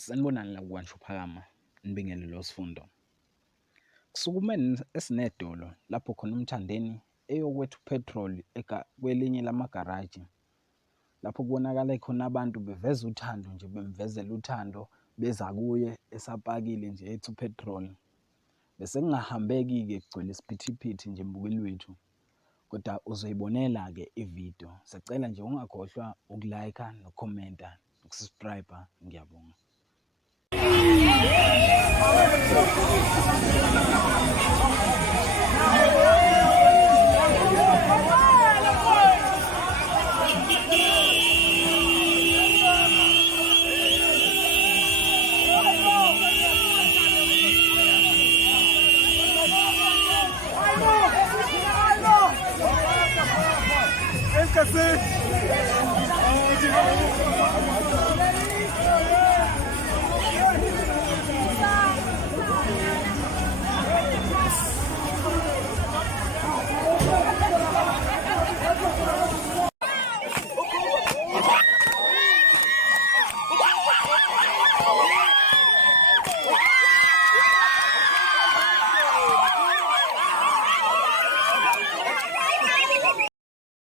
Sanibonani la kukaNshuphakama, nibingele lo sifundo. Sukume esinedolo lapho khona umthandeni eyokwetha upetroli kwelinye lamagaraji. Lapho kubonakala khona abantu beveza uthando nje, bemvezela uthando, beza kuye esapakile nje ethu upetroli. Bese kungahambeki-ke kugcwele isiphithiphithi nje mbukeli wethu, kodwa uzoyibonela-ke ividiyo. Sicela nje ungakhohlwa ukulayikha, nokukhomenta, nokusubscribe-a. Ngiyabonga.